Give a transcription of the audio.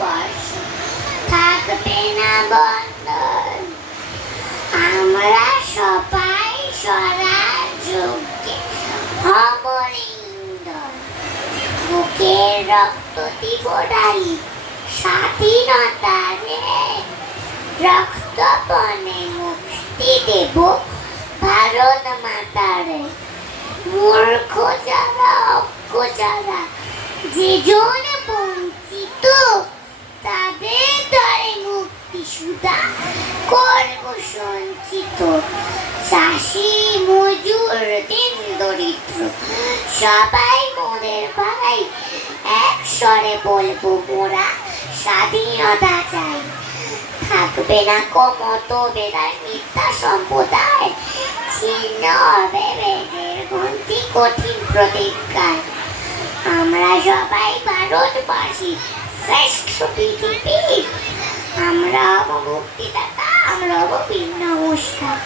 ভারতবর্ষ থাকবে না বন্ধন। আমরা সবাই স্বরাজ্যকে হব ইন্ধন। বুকের রক্ত দিব ঢালি স্বাধীনতারে, রক্তপণে মুক্তি দেব ভারত মাতারে। মূর্খ যারা, অজ্ঞ যারা, যেজন বঞ্চিত, তাদের দ্বারে মুক্তি সুধা করব সঞ্চিত। চাষি মজুর দিন দরিদ্র সবাই মোদের ভাই, এক স্বরে বলবো মোরা স্বাধীনতা চাই। থাকবে না মতভেদ আর মিথ্যা সম্প্রদায়, ছিন্ন হবে বেদের গন্তি কঠিন প্রতিজ্ঞায়। আমরা সবাই ভারতবাসী, শ্রেষ্ঠ পৃথিবী। আমরা হব মুক্তিদাতা, আমরা হব বীর নমস্কার।